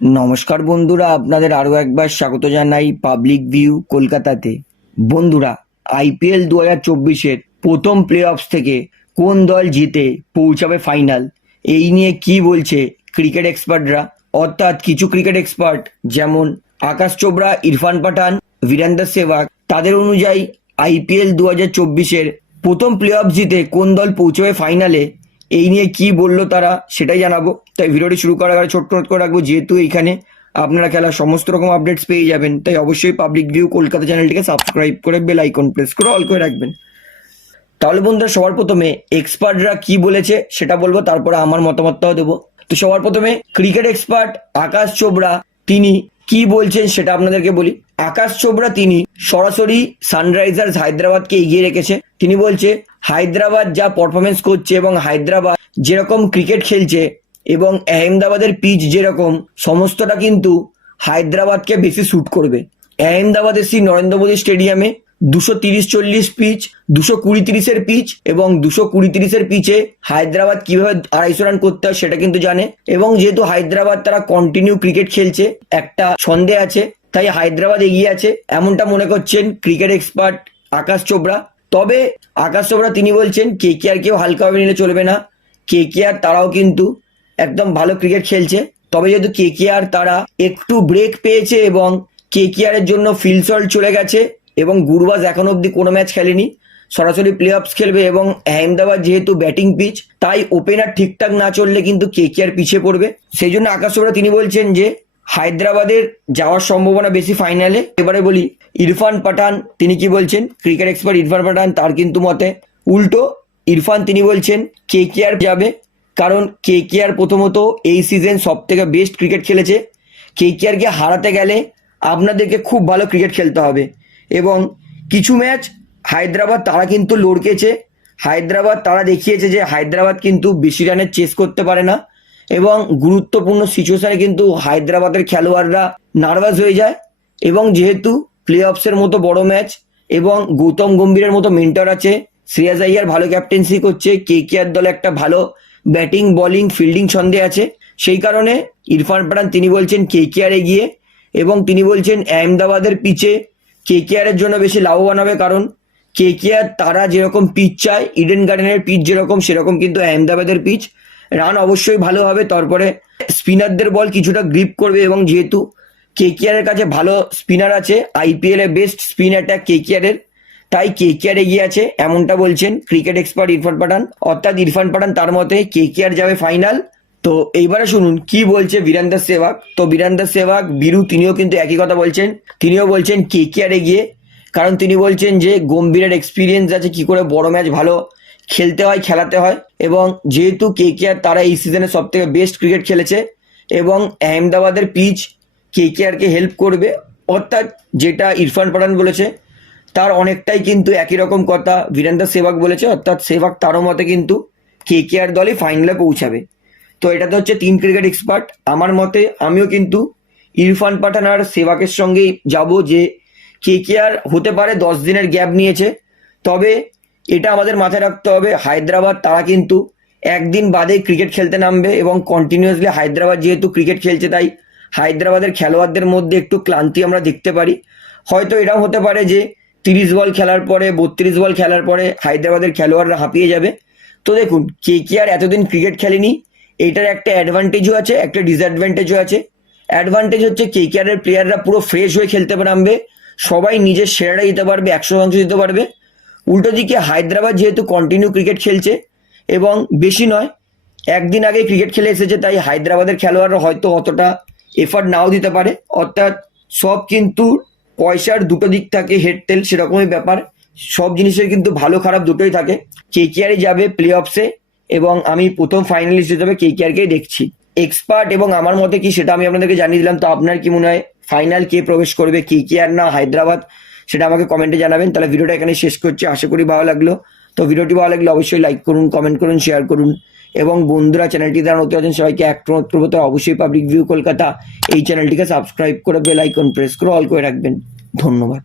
নমস্কার বন্ধুরা, আপনাদের আরও একবার স্বাগত জানাই পাবলিক ভিউ কলকাতাতে। বন্ধুরা আইপিএল দু হাজার চব্বিশের প্রথম প্লে থেকে কোন দল জিতে পৌঁছাবে ফাইনাল এই নিয়ে কি বলছে ক্রিকেট এক্সপার্টরা অর্থাৎ কিছু ক্রিকেট এক্সপার্ট যেমন আকাশ চোপড়া, ইরফান পাঠান, বীরেন্দ্র সেহবাগ তাদের অনুযায়ী আইপিএল দু হাজার চব্বিশের প্রথম প্লে অফ জিতে কোন দল পৌঁছবে ফাইনালে এই নিয়ে কি বলল তারা সেটাই জানাব। তাই ভিডিওটি শুরু করার আগে ছোট্ট নোট করে রাখব, যেহেতু এইখানে আপনারা খেলার সমস্ত রকম আপডেটস পেয়ে যাবেন, তাই অবশ্যই পাবলিক ভিউ কলকাতা চ্যানেলটিকে সাবস্ক্রাইব করে বেল আইকন প্রেস করে অল করে রাখবেন। তাহলে বন্ধুরা, সবার প্রথমে এক্সপার্টরা কি বলেছে সেটা বলব, তারপরে আমার মতামতটাও দেবো। তো সবার প্রথমে ক্রিকেট এক্সপার্ট আকাশ চোপড়া, তিনি কি বলছেন সেটা আপনাদেরকে বলি। আকাশ চোপড়া তিনি সরাসরি সানরাইজার্স হায়দ্রাবাদকে এগিয়ে রেখেছে। তিনি বলছে, হায়দ্রাবাদ যা পারফরমেন্স করছে এবং হায়দ্রাবাদ যেরকম ক্রিকেট খেলছে এবং আহমেদাবাদের পিচ যেরকম, সমস্তটা কিন্তু হায়দ্রাবাদকে বেশি শ্যুট করবে। আহমেদাবাদের শ্রী নরেন্দ্র মোদী স্টেডিয়ামে দুশো তিরিশ চল্লিশ পিচ, দুশো কুড়ি তিরিশের পিচ এবং দুশো কুড়ি তিরিশের পিচে হায়দ্রাবাদ কীভাবে আড়াইশো রান করতে হয় সেটা কিন্তু জানে। এবং যেহেতু হায়দ্রাবাদ তারা কন্টিনিউ ক্রিকেট খেলছে, একটা সন্দেহ আছে, তাই হায়দ্রাবাদ এগিয়ে আছে। এমনটা মনে করছেন ক্রিকেট এক্সপার্ট আকাশ চোপড়া। তবে আকাশ চোপড়া তিনি বলছেন কে কে আর কেউ হালকাভাবে নিলে চলবে না। কে কে আর তারাও কিন্তু একদম ভালো ক্রিকেট খেলছে। তবে যেহেতু কে কে আর তারা একটু ব্রেক পেয়েছে এবং কে কে আর এর জন্য ফিলসল্ট চলে গেছে এবং গুরবাজ এখনও অবধি কোনো ম্যাচ খেলেনি। সরাসরি প্লে অফস খেলবে এবং আহমেদাবাদ যেহেতু ব্যাটিং পিচ তাই ওপেনার ঠিকঠাক না চললে কিন্তু কে কে আর পিছিয়ে পড়বে? সেই জন্য আকাশ চোপড়া তিনি বলছেন যে, হায়দ্রাবাদের যাওয়ার সম্ভাবনা বেশি ফাইনালে এবারে বলি, ইরফান পাঠান, তিনি কি বলছেন? ক্রিকেট এক্সপার্ট ইরফান পাঠান, তার কিন্তু মতে, উল্টো, ইরফান তিনি বলছেন, কে কে আর যাবে? কারণ কে কে আর প্রথমত এই সিজন সব থেকে বেস্ট ক্রিকেট খেলেছে। কে কে আরকে হারাতে গেলে আপনাদেরকে খুব ভালো ক্রিকেট খেলতে হবে। এবং কিছু ম্যাচ হায়দ্রাবাদ তারা কিন্তু লড়কেছে। হায়দ্রাবাদ তারা দেখিয়েছে যে হায়দ্রাবাদ কিন্তু বেশি রানের চেস করতে পারে না এবং গুরুত্বপূর্ণ সিচুয়েশনে কিন্তু হায়দ্রাবাদের খেলোয়াড়রা নার্ভাস হয়ে যায় এবং যেহেতু প্লে অফসের মতো বড় ম্যাচ এবং গৌতম গম্ভীরের মতো মেন্টর আছে, শ্রেয়াস আইয়ার ভালো ক্যাপ্টেন্সি করছে কে কে আর দলে একটা ভালো ব্যাটিং বলিং ফিল্ডিং ছন্দে আছে। সেই কারণে ইরফান পাঠান তিনি বলছেন কে কে আর এগিয়ে এবং তিনি বলছেন আহমেদাবাদের পিচে কে কে এর জন্য বেশি লাভবান হবে, কারণ কে কে আর তারা যেরকম পিচ চায় ইডেন গার্ডেনের পিচ যেরকম, সেরকম কিন্তু আহমেদাবাদের পিচ রান অবশ্যই ভালো হবে, তারপরে স্পিনারদের বল কিছুটা গ্রিপ করবে এবং যেহেতু কে কে এর কাছে ভালো স্পিনার আছে আইপিএল এর best spin attack K K R, তাই কে কে আর এগিয়ে আছে, এমনটা বলছেন ক্রিকেট এক্সপার্ট ইরফান পাঠান। অর্থাৎ ইরফান পাঠান তার মতে কে কে আর যাবে ফাইনাল তো এইবারে শুনুন, কি বলছে বীরেন্দ্র সেহবাগ? তো বীরেন্দ্র সেহবাগ, বীরু তিনিও কিন্তু একই কথা বলছেন। তিনিও বলছেন কে কে আর এগিয়ে কারণ তিনি বলছেন যে গম্ভীরের এক্সপিরিয়েন্স আছে, কি করে বড় ম্যাচ ভালো খেলতে হয়, খেলাতে হয়। এবং যেহেতু কে কে আর তারা এই সিজনে সব থেকে বেস্ট ক্রিকেট খেলেছে, এবং আহমেদাবাদের পিচ কে কে আরকে হেল্প করবে, অর্থাৎ যেটা ইরফান পাঠান বলেছে, তার অনেকটাই কিন্তু একই রকম কথা বীরেন্দ্র সেবাগ বলেছে, অর্থাৎ সেবাগ তারও মতে কিন্তু কে কে আর দলই ফাইনালে পৌঁছাবে। তো এটাতে হচ্ছে তিন ক্রিকেট এক্সপার্ট আমার মতে আমিও কিন্তু ইরফান পাঠান আর সেবাকের সঙ্গেই যাব যে কে কে আর হতে পারে দশ দিনের গ্যাপ নিয়েছে। তবে এটা আমাদের মাথায় রাখতে হবে, হায়দ্রাবাদ তারা কিন্তু একদিন বাদে ক্রিকেট খেলতে নামবে এবং কন্টিনিউয়াসলি হায়দ্রাবাদ যেহেতু ক্রিকেট খেলছে তাই হায়দ্রাবাদের খেলোয়াড়দের মধ্যে একটু ক্লান্তি আমরা দেখতে পারি। হয়তো এটাও হতে পারে যে তিরিশ বল খেলার পরে, বত্রিশ বল খেলার পরে হায়দ্রাবাদের খেলোয়াড়রা হাঁপিয়ে যাবে। তো দেখুন, কে কে আর এতদিন ক্রিকেট খেলেনি এইটার একটা অ্যাডভান্টেজও আছে, একটা ডিসঅ্যাডভান্টেজও আছে। অ্যাডভান্টেজ হচ্ছে কে কে আর প্লেয়াররা পুরো ফ্রেশ হয়ে খেলতে নামবে, সবাই নিজের সেরাটা দিতে পারবে, একশো শতাংশ দিতে পারবে। উল্টো দিকে হায়দ্রাবাদ যেহেতু কন্টিনিউ ক্রিকেট খেলছে, এবং বেশি নয়, একদিন আগে ক্রিকেট খেলে এসেছে, তাই হায়দ্রাবাদের খেলোয়াড়রা হয়তো অতটা এফার্ট নাও দিতে পারে। অর্থাৎ সব কিন্তু পয়সার দুটো দিক থাকে হেড টেল সেরকমই ব্যাপার, সব জিনিসের কিন্তু ভালো খারাপ দুটোই থাকে। কে কে আরই যাবে প্লে অফসে এবং আমি প্রথম ফাইনালিস্ট হিসেবে কে কে আরকেই দেখছি। এক্সপার্ট এবং আমার মতে কি সেটা আমি আপনাদেরকে জানিয়ে দিলাম। তো আপনার কি মনে হয় ফাইনাল কে প্রবেশ করবে কে কে আর না হায়দ্রাবাদ? সেটা আমাকে কমেন্টে জানাবেন। তাহলে ভিডিওটা এখানে শেষ করছি। আশা করি ভালো লাগল। তো ভিডিওটি ভালো লাগলে অবশ্যই লাইক করুন কমেন্ট করুন শেয়ার করুন। এবং বন্ধুরা চ্যানেলটি যারা নতুন আছেন, সবাইকে এক করব তো অবশ্যই পাবলিক ভিউ কলকাতা। এই চ্যানেলটিকে সাবস্ক্রাইব করে বেল আইকন প্রেস করে অল করে রাখবেন। ধন্যবাদ।